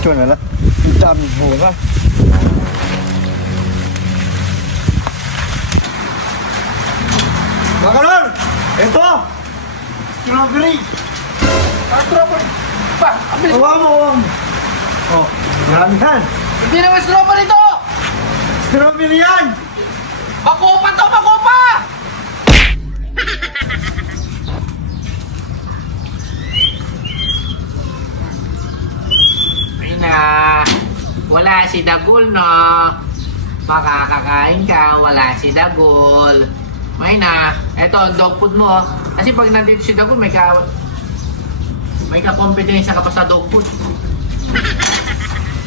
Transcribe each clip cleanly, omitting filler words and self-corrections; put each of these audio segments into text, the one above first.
Ito na lang. Ang daming bunga. Makalor! Ito! Strawberry! Strawberry! Pa! Ang bilis mo! Huwag mo! Oh, marami yan. Hindi naman strawberry to! Strawberry yan! Makopa to! Makopa! Ay na! Wala si Dagol, no? Makakakain ka, wala si Dagol. May na, eto ang dog food mo. Kasi pag nandito si Dagol, may ka-confidence ka pa sa dog food.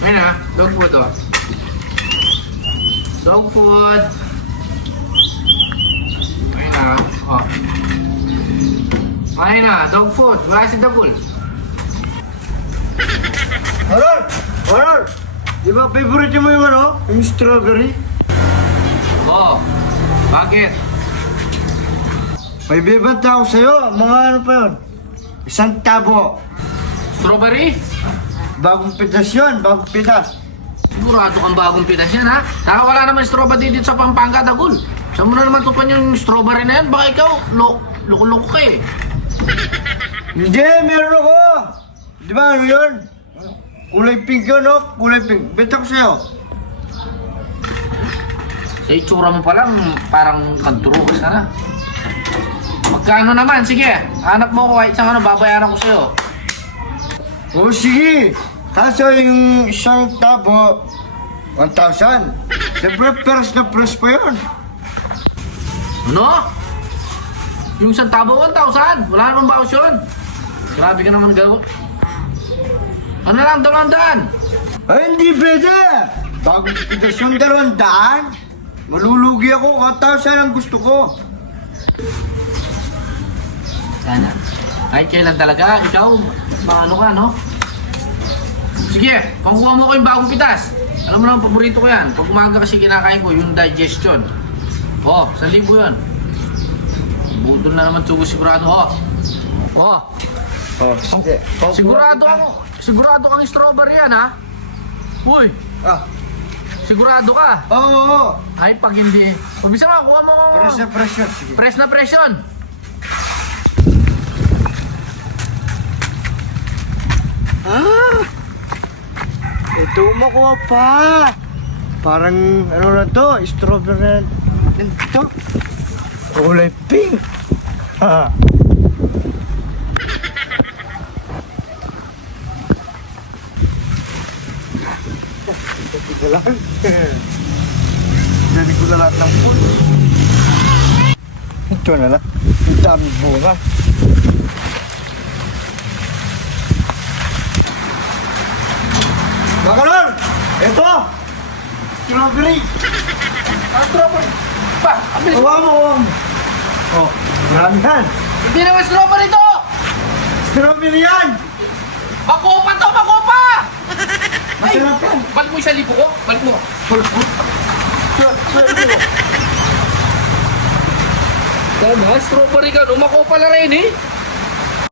May na, dog food oh. Dog food. May na, oh. May na, dog food. Wala si Dagol. Makalor! Makalor! Di ba favorite mo yung ano? Yung strawberry? Oo. Bakit? May bibenta ako sa'yo. Mga ano pa yun? Isang tabo. Strawberry? Bagong pitas yun. Bagong pitas. Sigurado kang bagong pitas yan, ha? Saka wala naman strawberry dito sa Pampanga, Dagol. Saan mo na naman tupan yung strawberry na yan? Baka ikaw, loko-loko ka eh. Hindi, meron ako. Di ba ano yun? Kulay pink yun, no? Kulay pink. Benta ko sa'yo. Sa itsura mo pa lang, parang magdrugas ka na. Magkano naman? Sige, hanap mo ko kahit saan babayaran ko sa'yo. O sige. Kaso yung isang tabo, 1,000. Siyempre, press na press pa yun. Ano? Yung isang tabo, 1,000. Wala namang bawas yun. Grabe ka naman gawin. Ano lang, 200. Ay, hindi pwede. Bagong pitas yung 200. Malulugi ako. 1,000 ang gusto ko. Sana. Kahit kailan talaga, ikaw, ano ka, no? Sige, pangkuha mo ko yung bagong pitas. Alam mo naman, paborito ko yan. Pag umaga kasi kinakain ko, yung digestion. Oh, 1,000 yun. Budol na naman tugo sigurado, oh. Oh, Oh, sige. sigurado kang strawberry yan, ha? Uy, Ah, sigurado ka. oo. Ay, pag hindi. Mabisa mo, kuha mo. Press na press yun. Sige. Press na press yun. Ah! Ito makuha pa. Parang ano na to, strawberry na ito. Kulay pink. Ha. Ito lang. Dali ko na lahat ng pool. Ito na lang. Ang daming bunga. Makalor! Ito! Strawberry! Strawberry. Pa, ang bilis mo. Huwag mo! Oh, marami yan! Hindi naman strawberry to. Strawberry yan! Makopa to, makopa. Masarap yan! Balik mo yung 1,000 ko. Balik mo. Tama, strawberry ka. Makopa na rin eh.